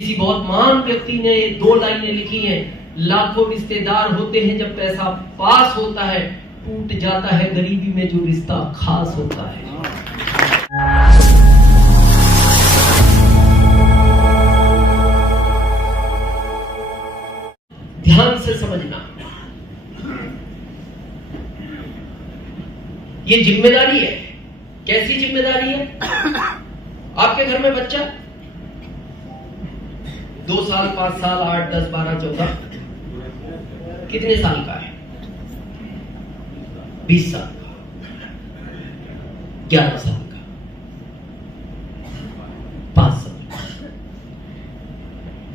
किसी बहुत महान व्यक्ति ने 2 लाइनें लिखी हैं, लाखों रिश्तेदार होते हैं जब पैसा पास होता है, टूट जाता है गरीबी में जो रिश्ता खास होता है। ध्यान से समझना, ये जिम्मेदारी है। कैसी जिम्मेदारी है? आपके घर में बच्चा 2 साल, 5 साल, 8, 10, 12, 14 कितने साल का है? 20 साल का, 11 साल का, 5 साल का।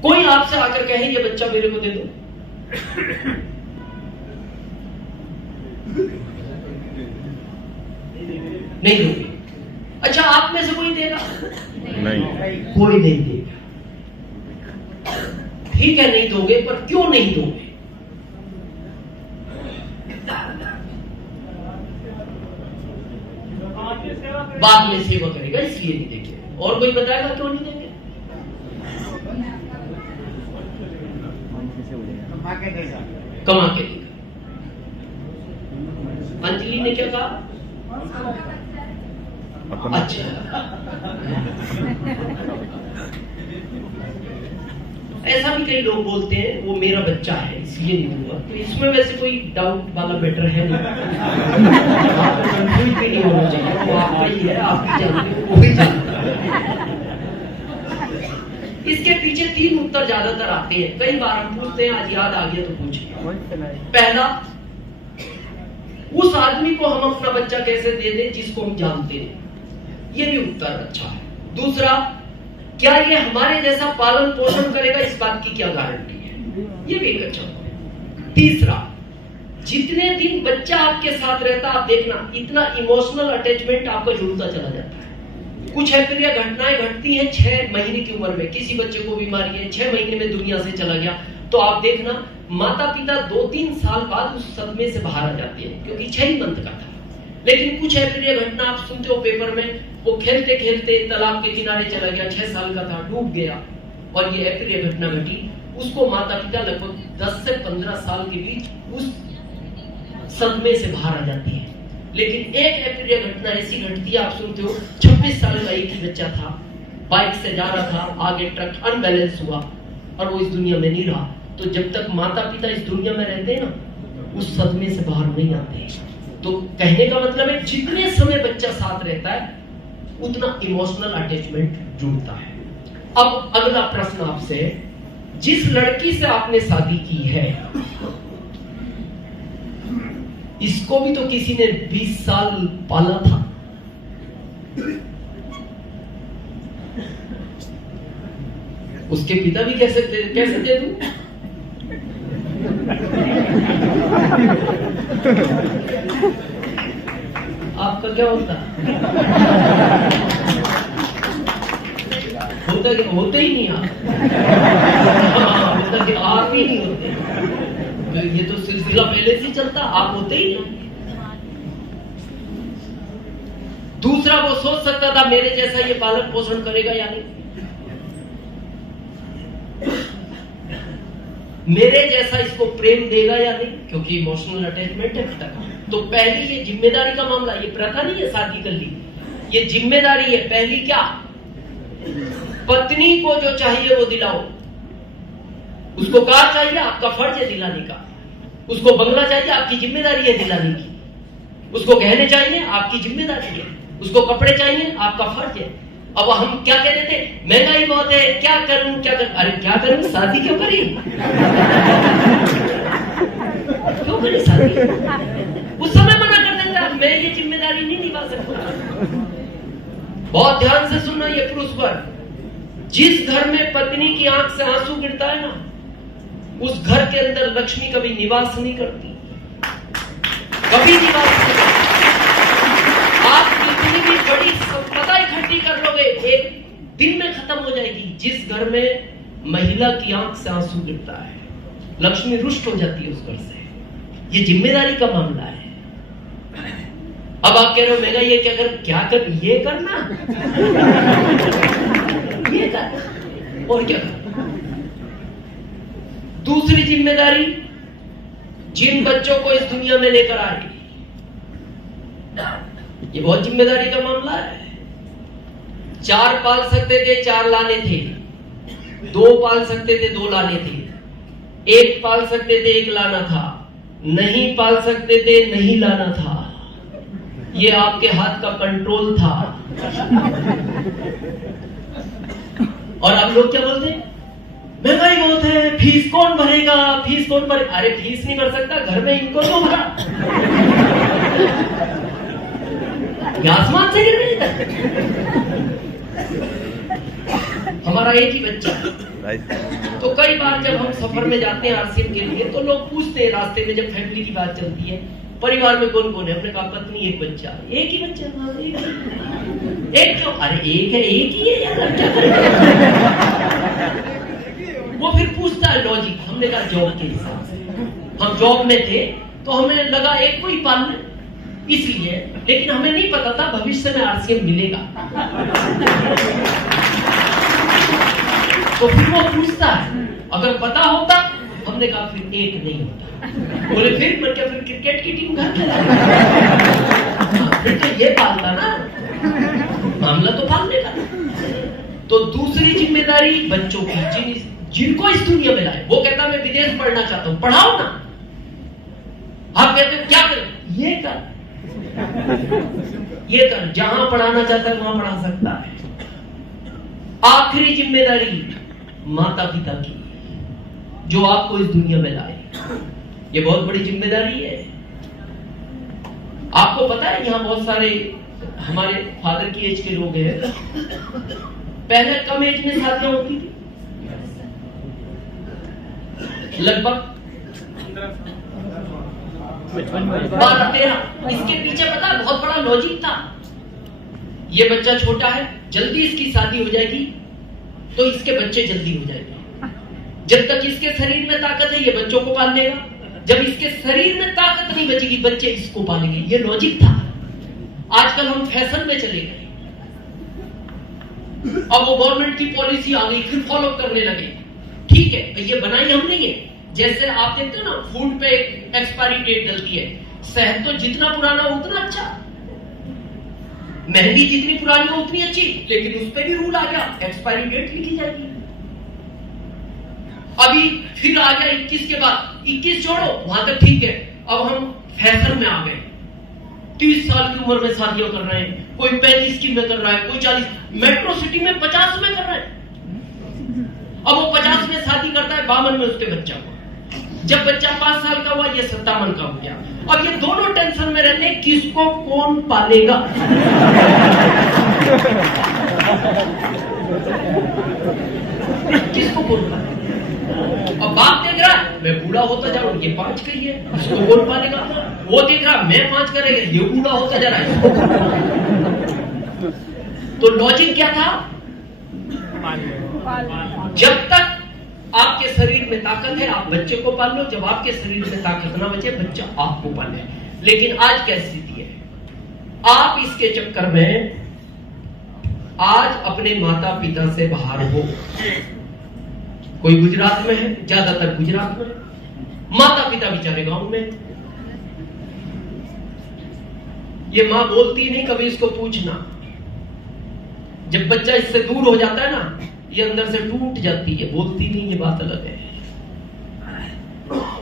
कोई आपसे आकर कहे ये बच्चा मेरे को दे दो, नहीं दोगे। अच्छा, आप में से कोई देगा? नहीं, कोई नहीं देगा। ठीक है, नहीं दोगे, पर क्यों नहीं दोगे? बाद में सेवा करेगा इसलिए नहीं देंगे। और कोई बताएगा क्यों नहीं देंगे? कमा के देगा। अंजलि ने क्या कहा? अच्छा, ऐसा भी कई लोग बोलते हैं वो मेरा बच्चा है इसलिए नहीं दूंगा। तो इसमें वैसे कोई डाउट वाला मैटर है नहीं, कंफ्यूज भी नहीं होना चाहिए। वो आपका ही है, आप भी जानते हो, वो भी जानता है। इसके पीछे 3 उत्तर ज्यादातर आते हैं। कई बार हम पूछते हैं, आज याद आ गया तो पूछिए। पहला, उस आदमी को हम अपना बच्चा कैसे दे दें जिसको हम जानते हैं, ये भी उत्तर अच्छा है। दूसरा, क्या ये हमारे जैसा पालन पोषण करेगा, इस बात की क्या गारंटी है, ये भी एक अच्छा है। तीसरा, जितने दिन बच्चा आपके साथ रहता आप देखना इतना इमोशनल अटैचमेंट आपका जुड़ता चला जाता है। कुछ अप्रिय घटनाएं घटती हैं 6 महीने की उम्र में, किसी बच्चे को बीमारी है, 6 महीने में दुनिया से चला गया, तो आप देखना माता पिता 2-3 साल बाद उस सदमे से बाहर आ जाते हैं, क्योंकि 6 मंथ का था। लेकिन कुछ अप्रिय घटना आप सुनते हो पेपर में, वो खेलते खेलते तालाब के किनारे चला गया, 6 साल का था, डूब गया, और ये अप्रिय घटना घटी। उसको माता पिता लगभग 10 से 15 साल के बीच उस सदमे से बाहर आ जाते हैं। लेकिन एक अप्रिय घटना ऐसी घटती है, आप सुनते हो 26 साल का एक ही बच्चा था, बाइक से जा रहा था, आगे ट्रक अनबैलेंस हुआ और वो इस दुनिया में नहीं रहा। तो जब तक माता पिता इस दुनिया में रहते हैं ना, उस सदमे से बाहर नहीं आते। तो कहने का मतलब है, जितने समय बच्चा साथ रहता है उतना इमोशनल अटैचमेंट जुड़ता है। अब अगला प्रश्न आपसे, जिस लड़की से आपने शादी की है, इसको भी तो किसी ने 20 साल पाला था। उसके पिता भी कैसे दे दूं? आपका क्या होता? होते ही नहीं आप। होता कि आप ही नहीं होते। ये तो सिलसिला पहले से चलता, आप होते ही नहीं। दूसरा, वो सोच सकता था मेरे जैसा ये पालन पोषण करेगा या नहीं, मेरे जैसा इसको प्रेम देगा या नहीं, क्योंकि इमोशनल अटैचमेंट है पिता का। तो पहली ये जिम्मेदारी का मामला, ये प्रथा नहीं है शादी कर ली, ये जिम्मेदारी है। पहली क्या? पत्नी को जो चाहिए वो दिलाओ। उसको कार चाहिए, आपका फर्ज है दिलाने का। उसको बंगला चाहिए, आपकी जिम्मेदारी है दिलाने की। उसको गहने चाहिए, आपकी जिम्मेदारी है। उसको कपड़े चाहिए, आपका फर्ज है। अब हम क्या कह रहे थे, महंगाई बहुत है, क्या करूं क्या करूं? अरे क्या करूं, शादी क्यों करी? क्यों करी शादी? उस समय मना कर देता, मैं ये जिम्मेदारी नहीं निभा सकता। बहुत ध्यान से सुनना ये पुरुष वर्ग, जिस घर में पत्नी की आंख से आंसू गिरता है ना, उस घर के अंदर लक्ष्मी कभी निवास नहीं करती, कभी निवास नहीं करती। आप कितनी भी बड़ी संपदा इकट्ठी कर लोगे, एक दिन में खत्म हो जाएगी। जिस घर में महिला की आंख से आंसू गिरता है, लक्ष्मी रुष्ट हो जाती है उस घर से। ये जिम्मेदारी का मामला है। अब आप कह रहे हो, मेरा ये क्या कर, ये करना ये कर, और क्या करें। दूसरी जिम्मेदारी, जिन बच्चों को इस दुनिया में लेकर आ रही, ये बहुत जिम्मेदारी का मामला है। 4 पाल सकते थे, 4 लाने थे। 2 पाल सकते थे, 2 लाने थे। 1 पाल सकते थे, 1 लाना था। नहीं पाल सकते थे, नहीं लाना था। ये आपके हाथ का कंट्रोल था। और अब लोग क्या बोलते हैं, महंगाई बहुत है, फीस कौन भरेगा, फीस कौन भरेगा। अरे फीस नहीं भर सकता, घर में इनको तो भरा, आसमान से गिर गई। हमारा एक ही बच्चा है। तो कई बार जब हम सफर में जाते हैं आरसीएम के लिए, तो लोग पूछते हैं रास्ते में, जब फैमिली की बात चलती है, परिवार में कौन कौन है। हमने कहा पत्नी, एक बच्चा। एक ही बच्चा? हाँ, एक क्यों? अरे एक है, एक ही है यार, क्या करें। वो फिर पूछता है लॉजिक। हमने कहा जॉब के हिसाब से, हम जॉब में थे तो हमें लगा एक को ही पालना इसलिए, लेकिन हमें नहीं पता था भविष्य में आरसीएम मिलेगा। तो फिर वो पूछता है, अगर पता होता, हमने कहा फिर एक नहीं होता। बोले फिर मैं क्या, फिर क्रिकेट की टीम घर में फिर तो ये पालता ना, मामला तो पालने का। तो दूसरी जिम्मेदारी बच्चों की, जिनको इस दुनिया में लाए। वो कहता मैं विदेश पढ़ना चाहता हूं, पढ़ाओ ना। आप कहते हो क्या करें, ये कर, ये कर, जहां पढ़ाना चाहता है वहां पढ़ा सकता है। आखिरी जिम्मेदारी माता पिता की, जो आपको इस दुनिया में लाए। ये बहुत बड़ी जिम्मेदारी है। आपको पता है यहां बहुत सारे हमारे फादर की एज के लोग हैं, पहले कम एज में शादियां होती थी, लगभग 12-13। इसके पीछे पता है बहुत बड़ा लॉजिक था। ये बच्चा छोटा है, जल्दी इसकी शादी हो जाएगी तो इसके बच्चे जल्दी हो जाएंगे। जब तक इसके शरीर में ताकत है ये बच्चों को पाल लेगा, जब इसके शरीर में ताकत नहीं बचेगी बच्चे इसको पालेंगे। ये लॉजिक था। आजकल हम फैशन में चले गए, अब वो गवर्नमेंट की पॉलिसी आ गई, फिर फॉलो करने लगे। ठीक है, ये बनाई हमने है। जैसे आप देखते हो ना, फूड पे एक्सपायरी डेट डलती है। शहद तो जितना पुराना हो उतना अच्छा, मेहंदी जितनी पुरानी हो उतनी अच्छी, लेकिन उस पे भी रूल आ गया, एक्सपायरी डेट लिखी जाएगी। अभी फिर आ गया 21 के बाद, 21 छोड़ो वहां तक ठीक है। अब हम फैशन में आ गए, 30 साल की उम्र में शादियां कर रहे हैं, कोई 35 की में कर रहा है, कोई 40, मेट्रो सिटी में 50 में कर रहा है। अब वो 50 में शादी करता है, 52 में उसके बच्चा हुआ। जब बच्चा 5 साल का हुआ, ये 57 का हो गया। अब ये दोनों टेंशन में रहते हैं, किसको कौन पालेगा। किसको कौन पालेगा। अब बाप देख रहा है मैं बूढ़ा होता जा रहा हूं, ये 5 का ही है, इसको कौन पालेगा। वो देख रहा मैं 5 करेगा, ये बूढ़ा होता जा रहा है। तो लॉजिक क्या था, जब तक आपके शरीर में ताकत है आप बच्चे को पाल लो, जब आपके शरीर में ताकत ना बचे बच्चा आपको पाले। लेकिन आज क्या स्थिति है, आप इसके चक्कर में आज अपने माता पिता से बाहर हो। कोई गुजरात में है, ज्यादातर गुजरात में, माता पिता बेचारे गांव में। ये मां बोलती नहीं, कभी इसको पूछना। जब बच्चा इससे दूर हो जाता है ना, ये अंदर से टूट जाती है, बोलती नहीं, ये बात अलग है।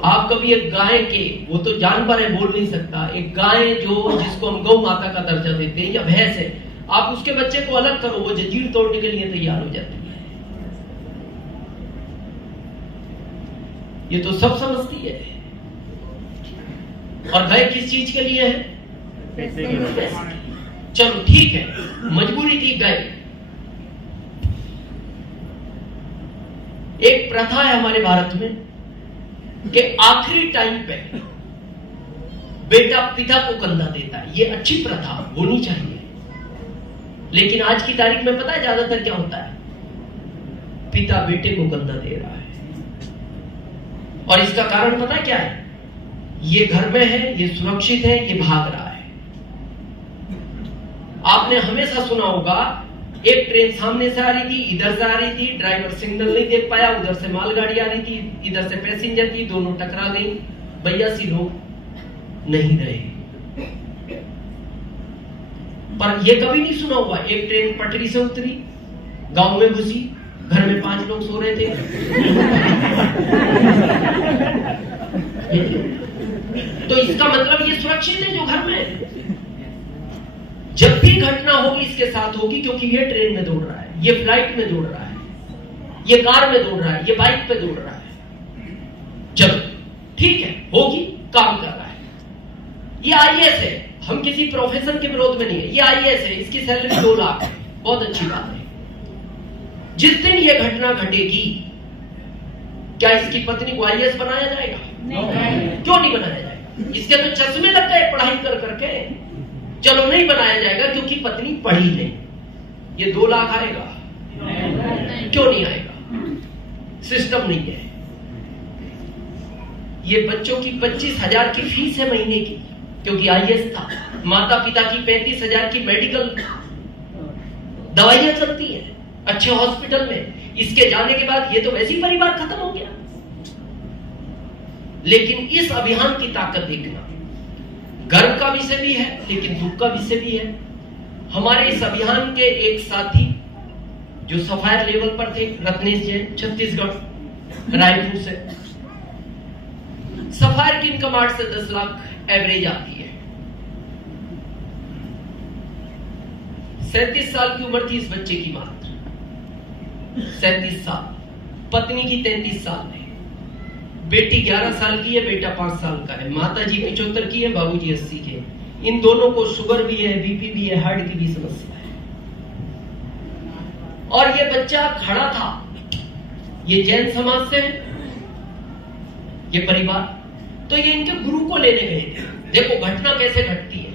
आप कभी एक गाय के, वो तो जानवर है बोल नहीं सकता, एक गाय जो जिसको हम गौ माता का दर्जा देते हैं, या भैंस है, आप उसके बच्चे को अलग करो, वो जंजीर तोड़ने के लिए तैयार हो जाती है। ये तो सब समझती है। और गाय किस चीज के लिए है, चलो ठीक है, मजबूरी की गाय। एक प्रथा है हमारे भारत में कि आखिरी टाइम पे बेटा पिता को कंधा देता है। ये अच्छी प्रथा होनी चाहिए, लेकिन आज की तारीख में पता है ज्यादातर क्या होता है, पिता बेटे को कंधा दे रहा है। और इसका कारण पता है क्या है, ये घर में है, ये सुरक्षित है, ये भाग रहा है। आपने हमेशा सुना होगा एक ट्रेन सामने से आ रही थी, इधर से आ रही थी, ड्राइवर सिग्नल नहीं देख पाया, उधर से मालगाड़ी आ रही थी, इधर से पैसेंजर थी, दोनों टकरा गई। 82 लोग नहीं रहे। पर यह कभी नहीं सुना हुआ एक ट्रेन पटरी से उतरी, गांव में घुसी, घर में 5 लोग सो रहे थे। तो इसका मतलब ये सुरक्षित है जो घर में। जब भी घटना होगी इसके साथ होगी, क्योंकि ये ट्रेन में दौड़ रहा है, ये फ्लाइट में दौड़ रहा है, ये कार में दौड़ रहा है, ये बाइक पे दौड़ रहा है। जब ठीक है, होगी, काम कर रहा है। ये आईएएस है, हम किसी प्रोफेशन के विरोध में नहीं है, ये आईएएस है, इसकी सैलरी 2 लाख है, बहुत अच्छी बात है। जिस दिन ये घटना घटेगी, क्या इसकी पत्नी को आईएएस बनाया जाएगा? नहीं। क्यों नहीं बनाया जाएगा? इसके तो चश्मे लग गए पढ़ाई कर करके। चलो नहीं बनाया जाएगा क्योंकि पत्नी पढ़ी नहीं। ये 2 लाख आएगा? क्यों नहीं आएगा? सिस्टम नहीं है। ये बच्चों की 25,000 की फीस है महीने की, क्योंकि आईएएस था। माता पिता की 35,000 की मेडिकल दवाइयां चलती हैं अच्छे हॉस्पिटल में। इसके जाने के बाद ये तो वैसे ही परिवार खत्म हो गया। लेकिन इस अभियान की ताकत देखना, गर्व का विषय भी है लेकिन दुख का विषय भी है। हमारे इस अभियान के एक साथी जो सफायर लेवल पर थे, रत्नेश जैन, छत्तीसगढ़ रायपुर से, सफायर की इनकम 8 से 10 लाख एवरेज आती है। 37 साल की उम्र थी इस बच्चे की मात्र, 37 साल। पत्नी की 33 साल है, बेटी 11 साल की है, बेटा 5 साल का है। माता जी 75 की है, बाबूजी 80 के। इन दोनों को शुगर भी है, बीपी भी है, हार्ट की भी समस्या है। और ये बच्चा खड़ा था, ये जैन समाज से है ये परिवार, तो ये इनके गुरु को लेने गए थे। देखो घटना कैसे घटती है,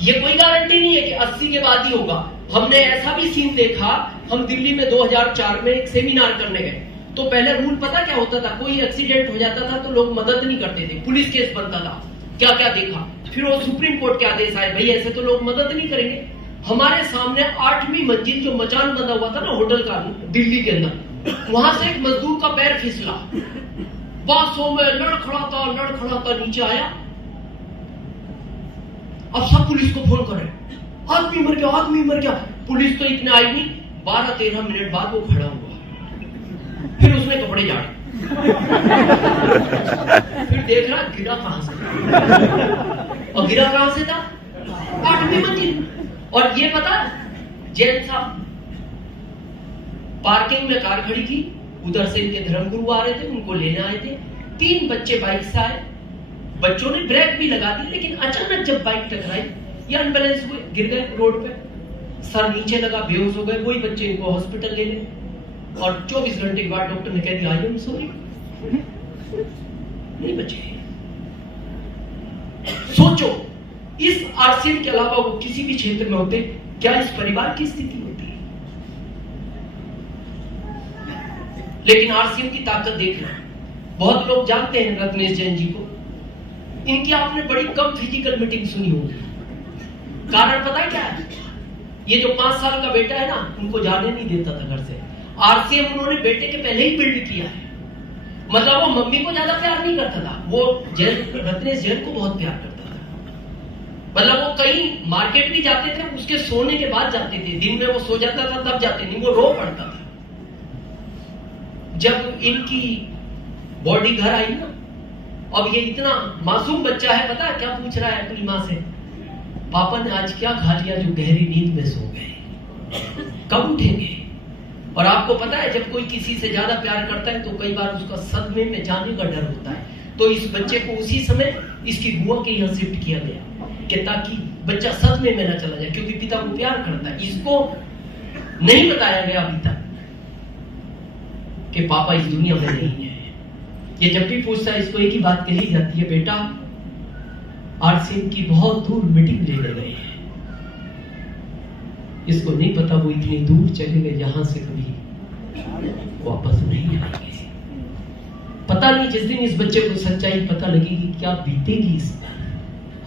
ये कोई गारंटी नहीं है कि 80 के बाद ही होगा। हमने ऐसा भी सीन देखा, हम दिल्ली में 2004 में एक सेमिनार करने गए, तो पहले रूल पता क्या होता था, कोई एक्सीडेंट हो जाता था तो लोग मदद नहीं करते थे, पुलिस केस बनता था। क्या क्या देखा, फिर वो सुप्रीम कोर्ट के आदेश आए, भाई ऐसे तो लोग मदद नहीं करेंगे। हमारे सामने 8वीं मंजिल जो मचान बना हुआ था ना होटल का दिल्ली के अंदर, वहां से एक मजदूर का पैर फिसला, बांसों में लड़खड़ाता नीचे आया। अब सब पुलिस को फोन करे, आदमी मर गया। पुलिस तो इतने आई नहीं, 12-13 मिनट बाद वो खड़ा हुआ, फिर उसने कपड़े झाड़े, फिर देख रहा गिरा कहां से, और गिरा कहां से था, 8वीं मंजिल। और ये पता, जैन साहब पार्किंग में कार खड़ी थी, उधर से इनके धर्मगुरु आ रहे थे, उनको लेने आए थे। 3 बच्चे बाइक से आए, बच्चों ने ब्रेक भी लगा दी, लेकिन अचानक जब बाइक टकराई ये अनबैलेंस हुए, गिर गए रोड पे, सर नीचे लगा, बेहोश हो गए। वही बच्चे इनको हॉस्पिटल ले गए और 24 घंटे के बाद डॉक्टर ने कह दिया आई एम सॉरी, नहीं बचे। सोचो, इस आरसीएम के अलावा वो किसी भी क्षेत्र में होते, क्या इस परिवार की स्थिति होती है? लेकिन आरसीएम की ताकत देखना, बहुत लोग जानते हैं रत्नेश जैन जी को, इनकी आपने बड़ी कम फिजिकल मीटिंग सुनी होगी। कारण पता है क्या है? ये जो 5 साल का बेटा है ना, उनको जाने नहीं देता था घर से। आरसीएम उन्होंने बेटे के पहले ही बिल्ड किया है। मतलब वो मम्मी को ज्यादा प्यार नहीं करता था, वो रत्नेश जैन को बहुत प्यार करता था। मतलब वो कहीं मार्केट भी जाते थे, उसके सोने के बाद जाते थे, दिन में वो सो जाता था तब जाते नहीं, वो रो पड़ता था। जब इनकी बॉडी घर आई ना, अब ये इतना मासूम बच्चा है, पता है क्या पूछ रहा है अपनी माँ से, पापा ने आज क्या खा लिया जो गहरी नींद में सो गए, कब उठेंगे? और आपको पता है जब कोई किसी से ज्यादा प्यार करता है तो कई बार उसका सदमे में जाने का डर होता है। तो इस बच्चे को उसी समय इसकी बुआ के यहाँ शिफ्ट किया गया कि ताकि बच्चा सदमे में न चला जाए, क्योंकि पिता को प्यार करता है। इसको नहीं बताया गया अभी तक कि पापा इस दुनिया में नहीं है। ये जब भी पूछता है इसको एक ही बात कही जाती है, बेटा आरसीएम की बहुत दूर मीटिंग लेने गए हैं। इसको नहीं पता वो इतनी दूर चले गए जहां से कभी वापस नहीं आएंगे। पता नहीं जिस दिन इस बच्चे को सच्चाई पता लगेगी क्या बीतेगी इस पर।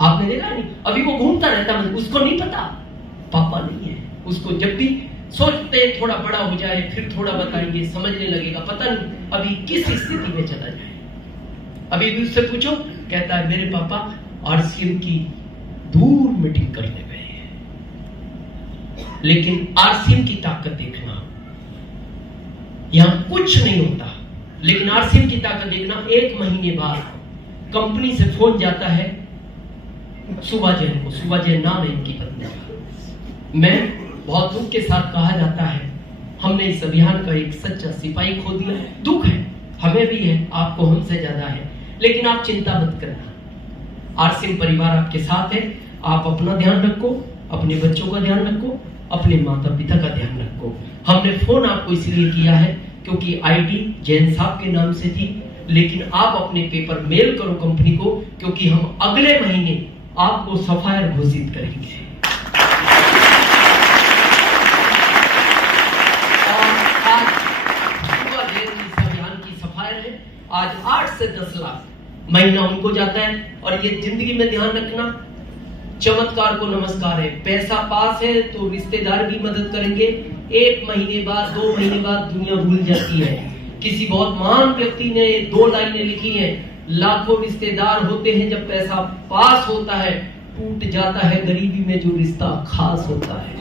आपने देखा नहीं, अभी वो घूमता रहता है, उसको नहीं पता पापा नहीं है। उसको जब भी सोचते हैं थोड़ा बड़ा हो जाए फिर थोड़ा बताएंगे, समझने लगेगा, पता नहीं अभी किस स्थिति में चला जाए। अभी भी उससे पूछो, कहता है मेरे पापा आरसीएम की दूर मीटिंग करने गए हैं। लेकिन आरसीएम की ताकत देखना, यहां कुछ नहीं होता, लेकिन आरसीएम की ताकत देखना, 1 महीने बाद कंपनी से फोन जाता है सुबह जैन को, सुबह जैन नाम है इनकी पत्नी का। मैं बहुत दुख के साथ कहा जाता है हमने इस अभियान का एक सच्चा सिपाही खो दिया। दुख है, हमें भी है, आपको हमसे ज्यादा है, लेकिन आप चिंता मत करना, आरसीएम परिवार आपके साथ है। आप अपना ध्यान रखो, अपने बच्चों का ध्यान रखो, अपने माता पिता का ध्यान रखो। हमने फोन आपको इसलिए किया है क्योंकि आईडी जैन साहब के नाम से थी, लेकिन आप अपने पेपर मेल करो कंपनी को, क्योंकि हम अगले महीने आपको सफायर घोषित करेंगे। आज 8 से 10 लाख महीना उनको जाता है। और ये जिंदगी में ध्यान रखना, चमत्कार को नमस्कार है। पैसा पास है तो रिश्तेदार भी मदद करेंगे, 1 महीने बाद 2 महीने बाद दुनिया भूल जाती है। किसी बहुत महान व्यक्ति ने 2 लाइनें लिखी हैं, लाखों रिश्तेदार होते हैं, जब पैसा पास होता है टूट जाता है गरीबी में जो रिश्ता खास होता है।